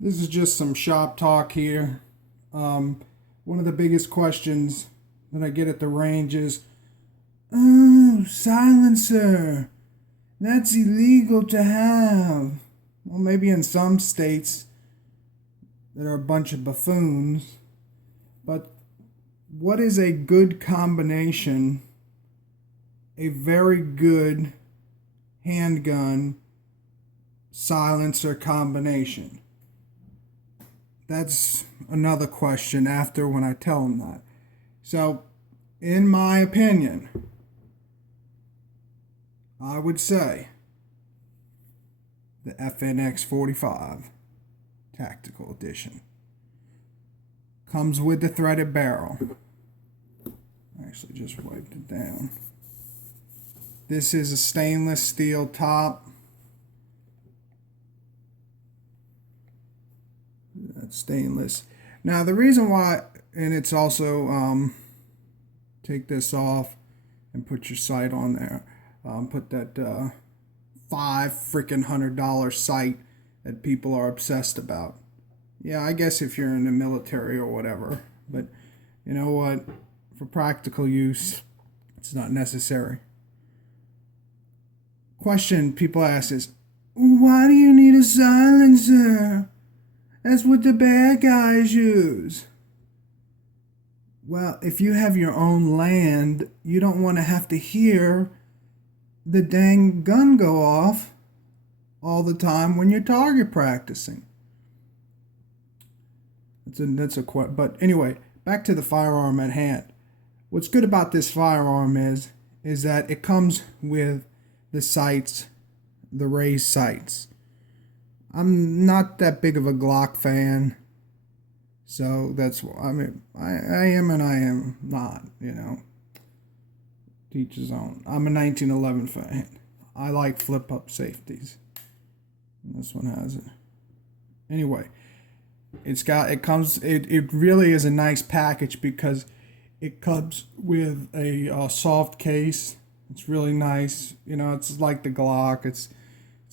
This is just some shop talk here. One of the biggest questions that I get at the range is, "Oh, silencer. That's illegal to have." Well, maybe in some states that are a bunch of buffoons, but what is a good combination, a very good handgun silencer combination? That's another question after when I tell them that. So, in my opinion, I would say the FNX 45 Tactical Edition comes with the threaded barrel. I actually just wiped it down. This is a stainless steel top. That's stainless. Now the reason why, and it's also take this off and put your sight on there. Put that $500 sight that people are obsessed about. Yeah, I guess if you're in the military or whatever, but you know what? For practical use, it's not necessary. Question people ask is, why do you need a silencer? That's what the bad guys use. Well, if you have your own land, you don't want to have to hear the dang gun go off all the time when you're target practicing. But anyway, back to the firearm at hand. What's good about this firearm is that it comes with the sights, the raised sights. I'm not that big of a Glock fan, so that's what I mean. I am and I am not, Teach his own. I'm a 1911 fan. I like flip up safeties. And this one has it. Anyway, it really is a nice package because it comes with a soft case. It's really nice. It's like the Glock. It's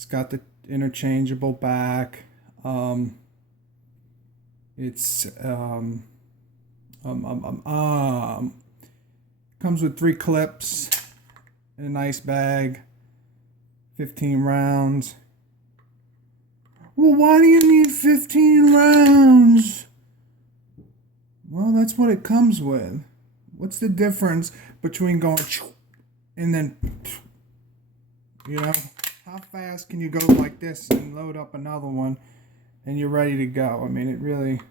got the interchangeable back. Comes with 3 clips in a nice bag, 15 rounds. Well, why do you need 15 rounds? Well, that's what it comes with. What's the difference between going and then, how fast can you go like this and load up another one and you're ready to go? I mean,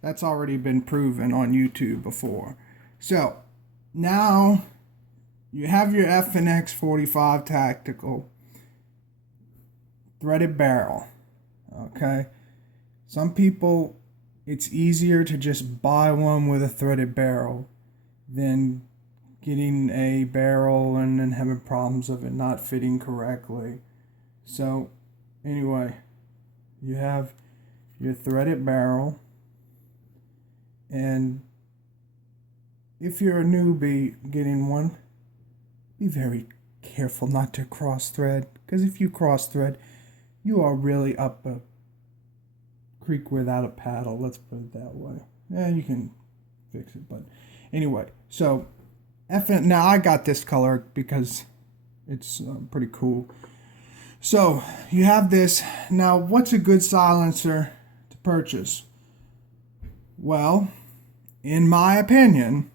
that's already been proven on YouTube before. So, now you have your FNX 45 Tactical threaded barrel. Okay? Some people, it's easier to just buy one with a threaded barrel than getting a barrel and then having problems of it not fitting correctly. So, anyway, you have your threaded barrel, and if you're a newbie getting one, be very careful not to cross thread, because if you cross thread, you are really up a creek without a paddle. Let's put it that way. Yeah, you can fix it, but anyway, so now I got this color because it's pretty cool. So you have this. Now, what's a good silencer to purchase? Well, in my opinion,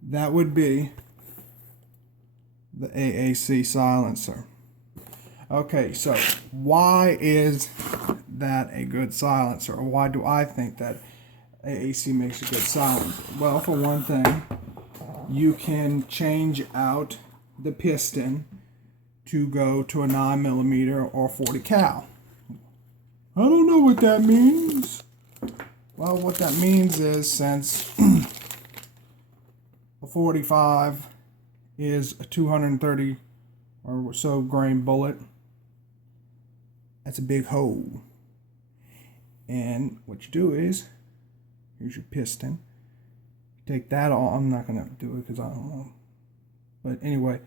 that would be the AAC silencer. Okay, so why is that a good silencer? Or why do I think that AAC makes a good silencer? Well, for one thing, you can change out the piston to go to a 9mm or 40 cal. I don't know what that means. Well, what that means is, since a 45 is a 230 or so grain bullet, that's a big hole. And what you do is, here's your piston. Take that off. I'm not going to do it because I don't know. But anyway,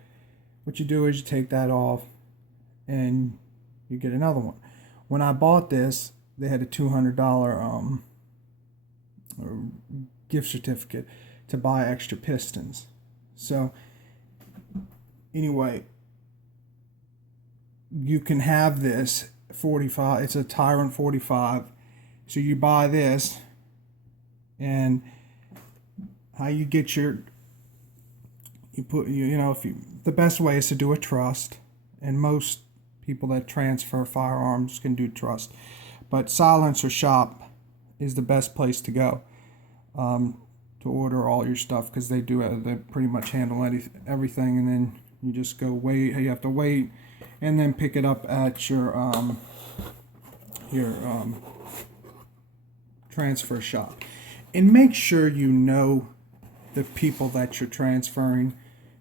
what you do is you take that off and you get another one. When I bought this, they had a $200 gift certificate to buy extra pistons. So anyway, you can have this 45. It's a Tyrant 45. So you buy this, and how you get your, the best way is to do a trust, and most people that transfer firearms can do trust, but Silencer Shop is the best place to go to order all your stuff, because they pretty much handle everything, and then you just go wait. You have to wait, and then pick it up at your transfer shop, and make sure you know the people that you're transferring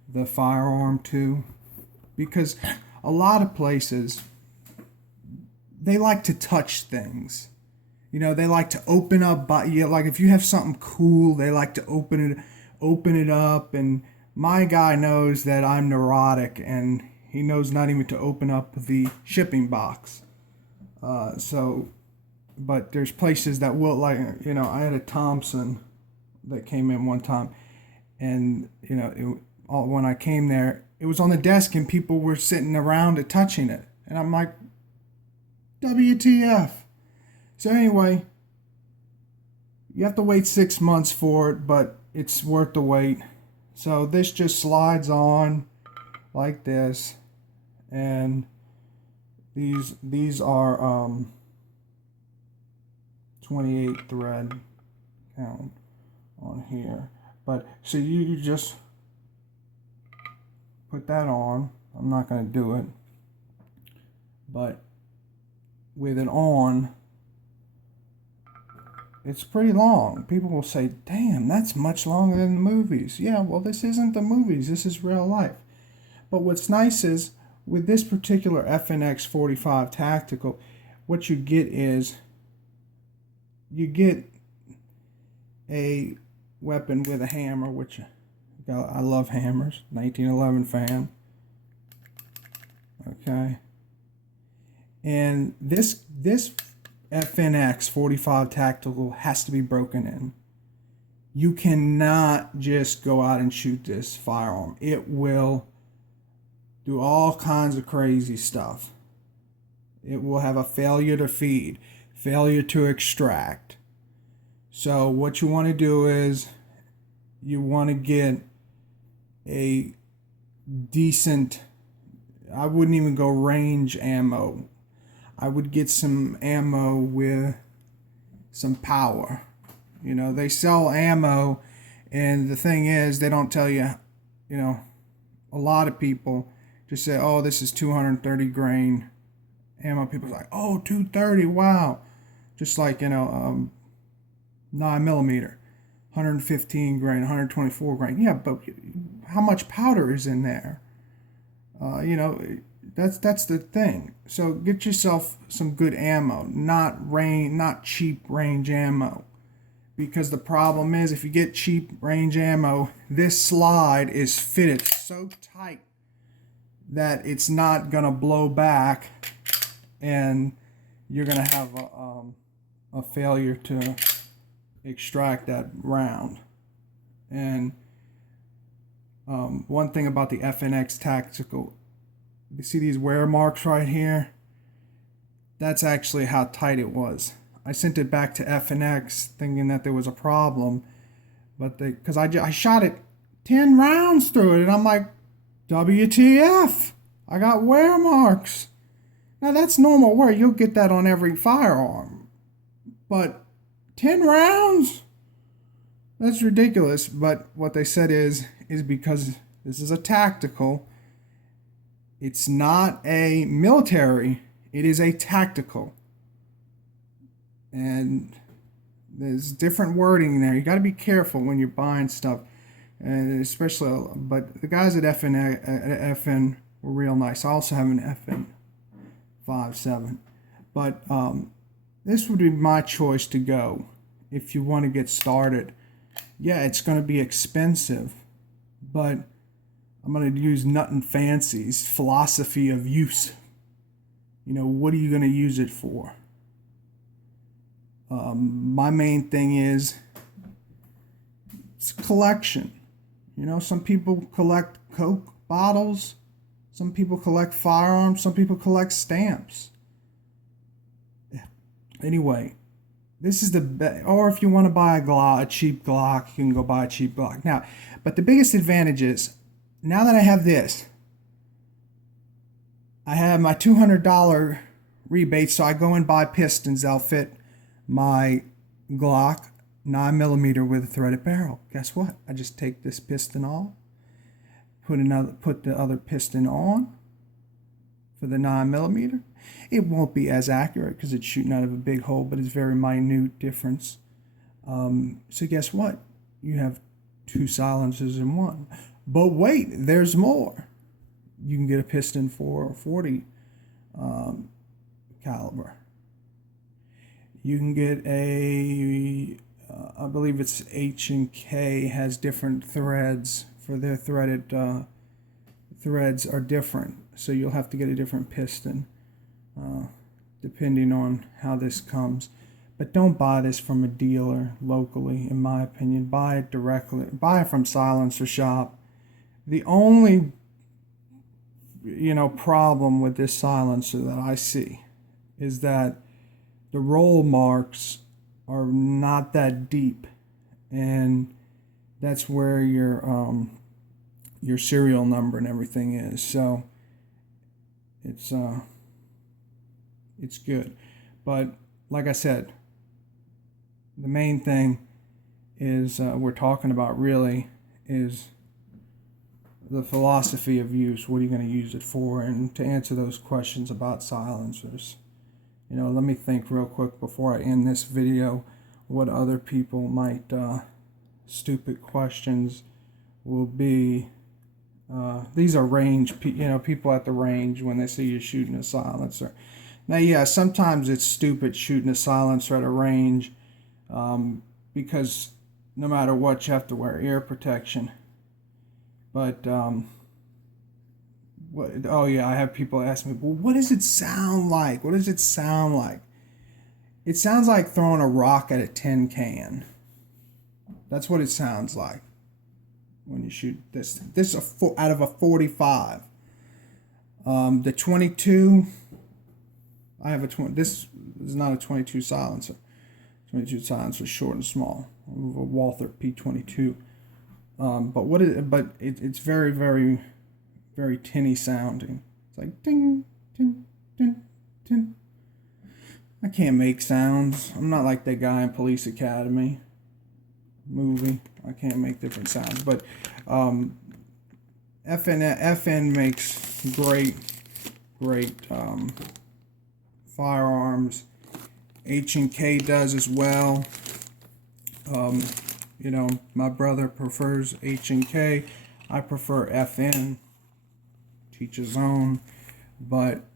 the firearm to, because a lot of places, they like to touch things. They like to open up, like if you have something cool, they like to open it up. And my guy knows that I'm neurotic, and he knows not even to open up the shipping box. But there's places that will, like, I had a Thompson that came in one time, and when I came there, it was on the desk, and people were sitting around it touching it, and I'm like, WTF? So anyway, you have to wait 6 months for it, but it's worth the wait. So this just slides like this, and these are 28 thread count on here. But so you just put that on. I'm not going to do it, but with it on, it's pretty long. People will say, damn, that's much longer than the movies. Yeah, well, this isn't the movies. This is real life. But what's nice is, with this particular FNX 45 Tactical, what you get is, you get a weapon with a hammer, which I love hammers. 1911 fan. Okay. And this FNX 45 Tactical has to be broken in. You cannot just go out and shoot this firearm. It will do all kinds of crazy stuff. It will have a failure to feed, failure to extract. So what you want to do is, you want to get a decent, I wouldn't even go range ammo. I would get some ammo with some power. They sell ammo, and the thing is, they don't tell you, a lot of people just say, oh, this is 230 grain ammo. People are like, oh, 230, wow. Just like, 9mm, 115 grain, 124 grain. Yeah, but how much powder is in there? That's the thing. So get yourself some good ammo, not cheap range ammo. Because the problem is, if you get cheap range ammo, this slide is fitted so tight that it's not gonna blow back, and you're gonna have a failure to extract that round. And one thing about the FNX Tactical, you see these wear marks right here? That's actually how tight it was. I sent it back to FNX thinking that there was a problem, but because I shot it 10 rounds through it, and I'm like, WTF? I got wear marks. Now that's normal wear. You'll get that on every firearm, but 10 rounds? That's ridiculous. But what they said is because this is a tactical. It's not a military. It is a tactical. And there's different wording there. You got to be careful when you're buying stuff, and especially. But the guys at FN were real nice. I also have an FN 5.7, but this would be my choice to go if you want to get started. Yeah, it's going to be expensive, but I'm going to use nothing fancy's philosophy of use. What are you going to use it for? My main thing is it's collection. You know, some people collect Coke bottles, some people collect firearms, some people collect stamps. Anyway, this is the best. Or if you want to buy a cheap Glock, you can go buy a cheap Glock. Now, but the biggest advantage is, now that I have this, I have my $200 rebate, so I go and buy pistons that'll fit my Glock 9mm with a threaded barrel. Guess what? I just take this piston off, put the other piston on for the 9mm. It won't be as accurate because it's shooting out of a big hole, but it's very minute difference. So guess what? You have two silencers in one. But wait, there's more. You can get a piston for 40 caliber. You can get I believe it's H&K has different threads for their threaded threads are different, so you'll have to get a different piston depending on how this comes. But don't buy this from a dealer locally, in my opinion. Buy it directly. Buy it from Silencer Shop. The only problem with this silencer that I see is that the roll marks are not that deep, and that's where your serial number and everything is. So it's good, but like I said, the main thing is we're talking about really is the philosophy of use. What are you going to use it for? And to answer those questions about silencers, let me think real quick before I end this video what other people might stupid questions will be. These are range, people at the range when they see you shooting a silencer. Now, yeah, sometimes it's stupid shooting a silencer at a range because no matter what, you have to wear ear protection. But, I have people ask me, well, what does it sound like? What does it sound like? It sounds like throwing a rock at a tin can. That's what it sounds like when you shoot this. This is out of a 45. The 22, I have a 20. This is not a 22 silencer. 22 silencer is short and small. A Walther P22. But it's very, very, very tinny sounding. It's like ding, ding, ding, ding. I can't make sounds. I'm not like that guy in Police Academy movie. I can't make different sounds. But FN makes great firearms. H&K does as well. My brother prefers H&K. I prefer FN. Teach his own. But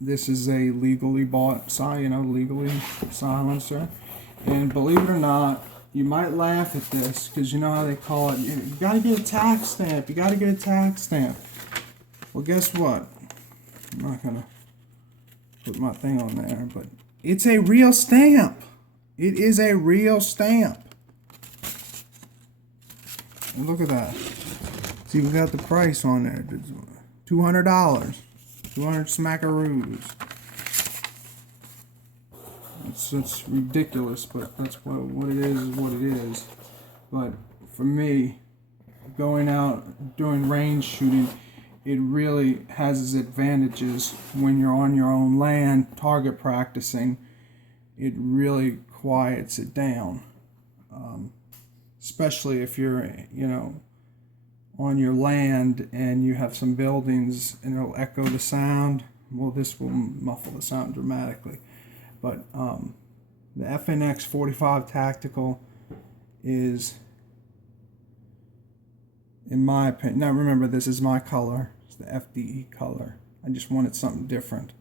this is a legally bought, legally silencer. And believe it or not, you might laugh at this because you know how they call it. You gotta get a tax stamp. You gotta get a tax stamp. Well, guess what? I'm not gonna put my thing on there, but it's a real stamp. It is a real stamp. And look at that. It's even got the price on there. $200. 200 smackaroos. It's ridiculous, but that's what it is what it is. But for me, going out doing range shooting, it really has its advantages when you're on your own land target practicing. It really quiets it down, especially if you're on your land and you have some buildings and it'll echo the sound. Well, this will muffle the sound dramatically. But the FNX 45 Tactical is, in my opinion, now remember this is my color, it's the FDE color. I just wanted something different.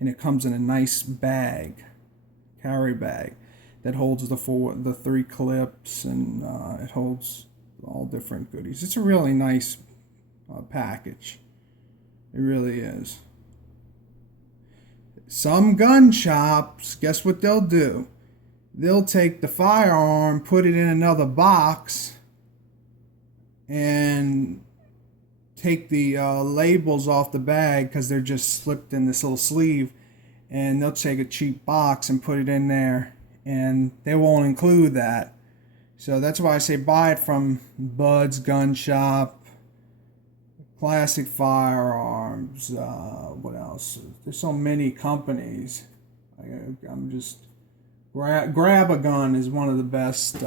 And it comes in a nice bag, carry bag, that holds the 3 clips, and it holds all different goodies. It's a really nice package. It really is. Some gun shops, guess what they'll do? They'll take the firearm, put it in another box, and take the labels off the bag because they're just slipped in this little sleeve, and they'll take a cheap box and put it in there, and they won't include that. So that's why I say buy it from Bud's Gun Shop, Classic Firearms. What else? There's so many companies. I'm just grab a gun is one of the best.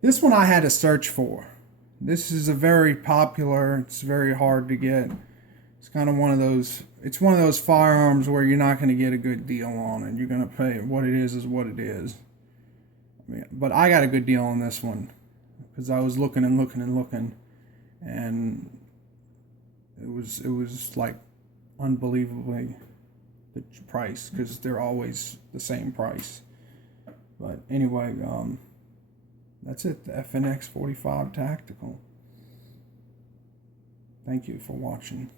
This one I had to search for. This is a very popular. It's very hard to get. It's kind of one of those. It's one of those firearms where you're not going to get a good deal on it. You're going to pay what it is what it is. I mean, but I got a good deal on this one because I was looking and looking and looking, and it was like unbelievably the price because they're always the same price. But anyway, that's it. The FNX 45 Tactical. Thank you for watching.